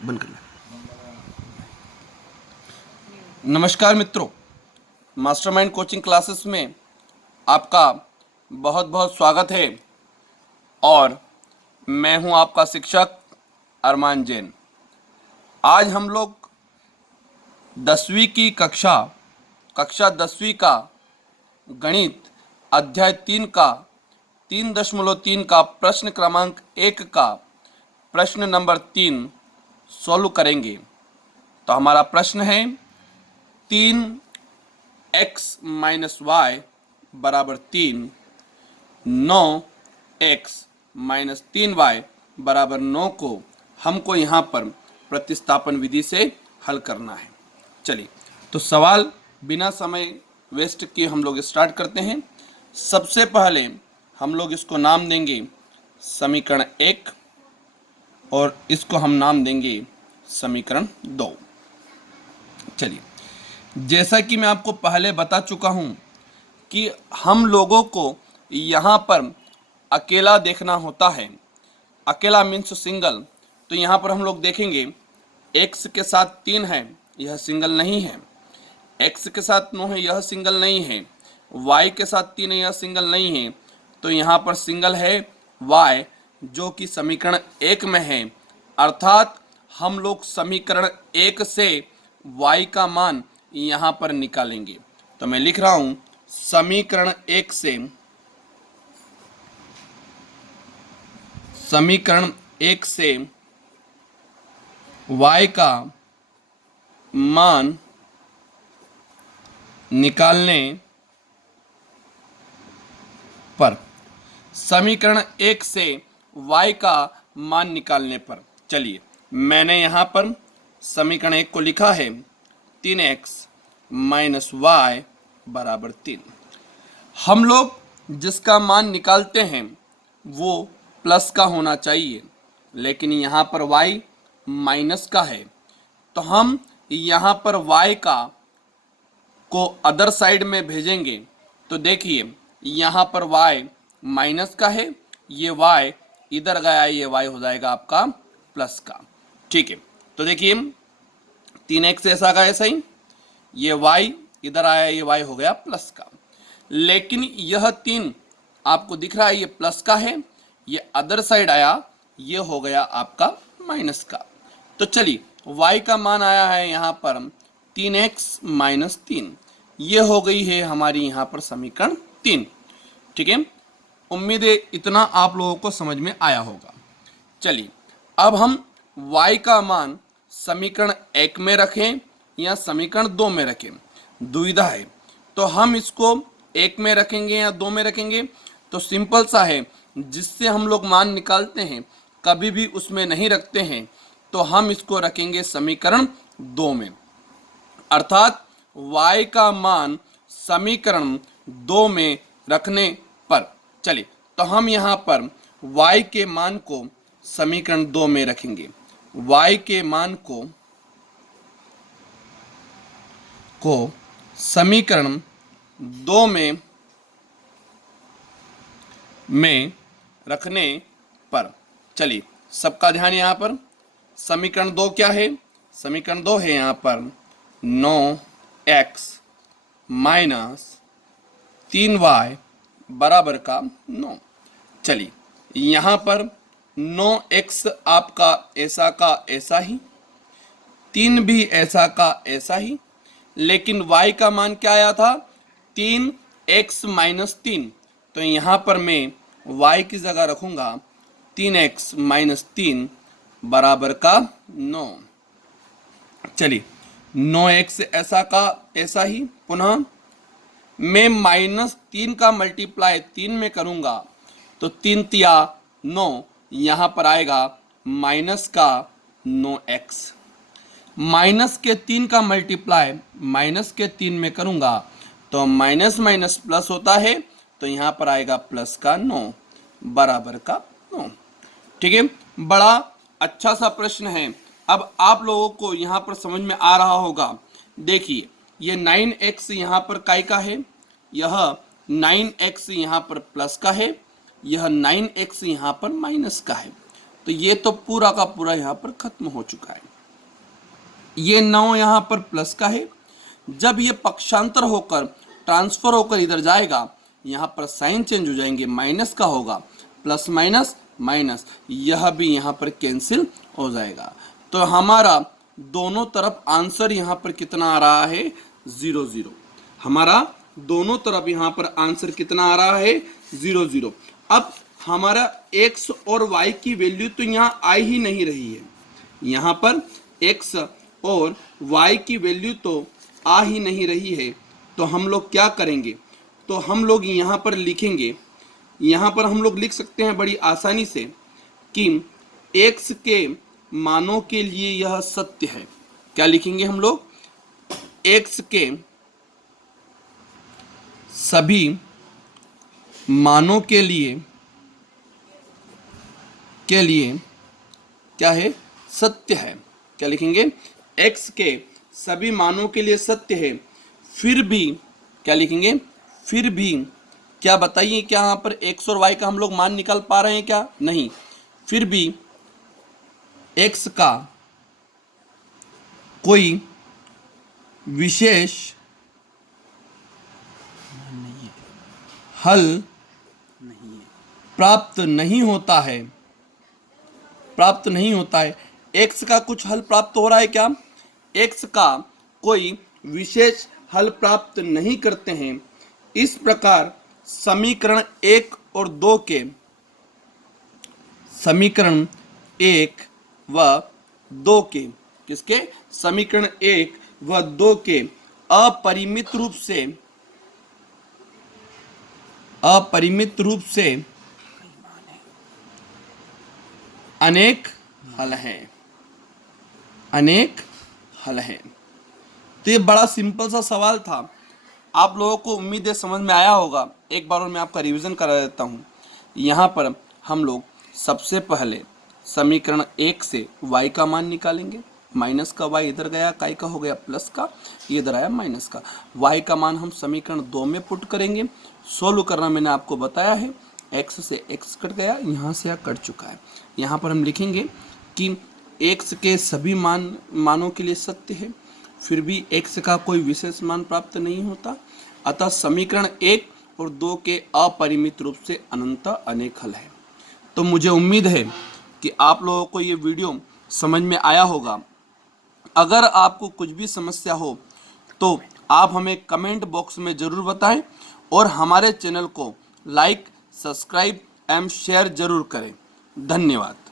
बंद करना। नमस्कार मित्रों, मास्टरमाइंड कोचिंग क्लासेस में आपका बहुत बहुत स्वागत है और मैं हूं आपका शिक्षक अरमान जैन। आज हम लोग 10वीं की कक्षा 10वीं का गणित अध्याय 3 का 3.3 का प्रश्न क्रमांक 1 का प्रश्न नंबर 3 सॉल्व करेंगे। तो हमारा प्रश्न है 3x-y बराबर 3, 9x-3y बराबर 9 को हमको यहाँ पर प्रतिस्थापन विधि से हल करना है। चलिए, तो सवाल बिना समय वेस्ट किए हम लोग स्टार्ट करते हैं। सबसे पहले हम लोग इसको नाम देंगे समीकरण 1 और इसको हम नाम देंगे समीकरण 2। चलिए, जैसा कि मैं आपको पहले बता चुका हूं कि हम लोगों को यहाँ पर अकेला देखना होता है। अकेला मीन्स सिंगल। तो यहाँ पर हम लोग देखेंगे x के साथ 3 है, यह सिंगल नहीं है। x के साथ 9 है, यह सिंगल नहीं है। y के साथ 3 है, यह सिंगल नहीं है। तो यहाँ पर सिंगल है y, जो कि समीकरण 1 में है। अर्थात हम लोग समीकरण 1 से y का मान यहाँ पर निकालेंगे। तो मैं लिख रहा हूं समीकरण 1 से y का मान निकालने पर, समीकरण 1 से y का मान निकालने पर, चलिए मैंने यहाँ पर समीकरण 1 को लिखा है 3x-y बराबर 3। हम लोग जिसका मान निकालते हैं वो प्लस का होना चाहिए, लेकिन यहाँ पर y माइनस का है। तो हम यहाँ पर y को अदर साइड में भेजेंगे। तो देखिए यहाँ पर y माइनस का है, ये y इधर गया, ये y हो जाएगा आपका प्लस का। ठीक है, तो देखिए 3x ऐसा का ऐसा ही, ये y इधर आया, ये y हो गया प्लस का। लेकिन यह 3 आपको दिख रहा है ये प्लस का है, ये अदर साइड आया, ये हो गया आपका माइनस का। तो चलिए y का मान आया है यहाँ पर 3x-3, ये हो गई है हमारी यहाँ पर समीकरण 3। ठीक है, उम्मीद है इतना आप लोगों को समझ में आया होगा। चलिए, अब हम y का मान समीकरण 1 में रखें या समीकरण 2 में रखें, दुविधा है। तो हम इसको 1 में रखेंगे या 2 में रखेंगे? तो सिंपल सा है, जिससे हम लोग मान निकालते हैं कभी भी उसमें नहीं रखते हैं। तो हम इसको रखेंगे समीकरण 2 में। अर्थात y का मान समीकरण 2 में रखने पर, चलिए तो हम यहाँ पर y के मान को समीकरण 2 में रखेंगे। y के मान को समीकरण 2 में रखने पर, चलिए सबका ध्यान यहाँ पर, समीकरण 2 क्या है? समीकरण 2 है यहाँ पर 9x-3y बराबर का 9। चलिए यहाँ पर 9x आपका ऐसा का ऐसा ही, 3 भी ऐसा का ऐसा ही, लेकिन y का मान क्या आया था? 3x-3। तो यहाँ पर मैं y की जगह रखूंगा 3x-3 बराबर का 9। चलिए 9x ऐसा का ऐसा ही, पुनः मैं -3 का मल्टीप्लाई 3 में करूंगा तो 3 तिया 9, यहाँ पर आएगा माइनस का 9x। माइनस के 3 का मल्टीप्लाई माइनस के 3 में करूंगा तो माइनस माइनस प्लस होता है, तो यहाँ पर आएगा प्लस का 9 बराबर का 9। ठीक है, बड़ा अच्छा सा प्रश्न है। अब आप लोगों को यहाँ पर समझ में आ रहा होगा। देखिए ये 9x यहाँ पर काय का है, यह 9x यहाँ पर प्लस का है, यह 9x यहाँ पर माइनस का है। तो तो ये तो पूरा का पूरा यहाँ पर खत्म हो चुका है। ये 9 यहाँ पर प्लस का है, जब ये पक्षांतर होकर ट्रांसफर होकर इधर जाएगा यहाँ पर साइन चेंज हो जाएंगे, माइनस का होगा, प्लस माइनस माइनस, यह भी यहाँ पर कैंसिल हो जाएगा। तो हमारा दोनों तरफ आंसर यहाँ पर कितना आ रहा है, 0 0। हमारा दोनों तरफ यहाँ पर आंसर कितना आ रहा है, 0 0। अब हमारा x और y की वैल्यू तो यहाँ आ ही नहीं रही है, यहाँ पर x और y की वैल्यू तो आ ही नहीं रही है। तो हम लोग क्या करेंगे, तो हम लोग यहाँ पर लिखेंगे, यहाँ पर हम लोग लिख सकते हैं बड़ी आसानी से कि x के मानों के लिए यह सत्य है। क्या लिखेंगे हम लोग, x के सभी मानों के लिए क्या है, सत्य है। क्या लिखेंगे, x के सभी मानों के लिए सत्य है। फिर भी क्या लिखेंगे, फिर भी क्या बताइए, क्या यहाँ पर x और y का हम लोग मान निकाल पा रहे हैं क्या, नहीं। फिर भी x का कोई विशेष हल प्राप्त नहीं होता है, प्राप्त नहीं होता है। x का कुछ हल प्राप्त हो रहा है क्या, x का कोई विशेष हल प्राप्त नहीं करते हैं। इस प्रकार समीकरण 1 और 2 के, समीकरण 1 व 2 के, किसके, समीकरण 1 व 2 के अपरिमित रूप से अनेक हल हैं, अनेक हल हैं। तो ये बड़ा सिंपल सा सवाल था, आप लोगों को उम्मीद है समझ में आया होगा। एक बार और मैं आपका रिवीजन करा देता हूँ। यहाँ पर हम लोग सबसे पहले समीकरण 1 से y का मान निकालेंगे, माइनस का y इधर गया, काय का हो गया प्लस का, ये इधर आया माइनस का। y का मान हम समीकरण 2 में पुट करेंगे, सोल्व करना मैंने आपको बताया है। x से x कट गया, यहाँ से कट चुका है। यहाँ पर हम लिखेंगे कि x के सभी मानों के लिए सत्य है, फिर भी x का कोई विशेष मान प्राप्त नहीं होता, अतः समीकरण 1 और 2 के अपरिमित रूप से अनंत अनेक हल है। तो मुझे उम्मीद है कि आप लोगों को ये वीडियो समझ में आया होगा। अगर आपको कुछ भी समस्या हो तो आप हमें कमेंट बॉक्स में ज़रूर बताएं और हमारे चैनल को लाइक, सब्सक्राइब एवं शेयर जरूर करें। धन्यवाद।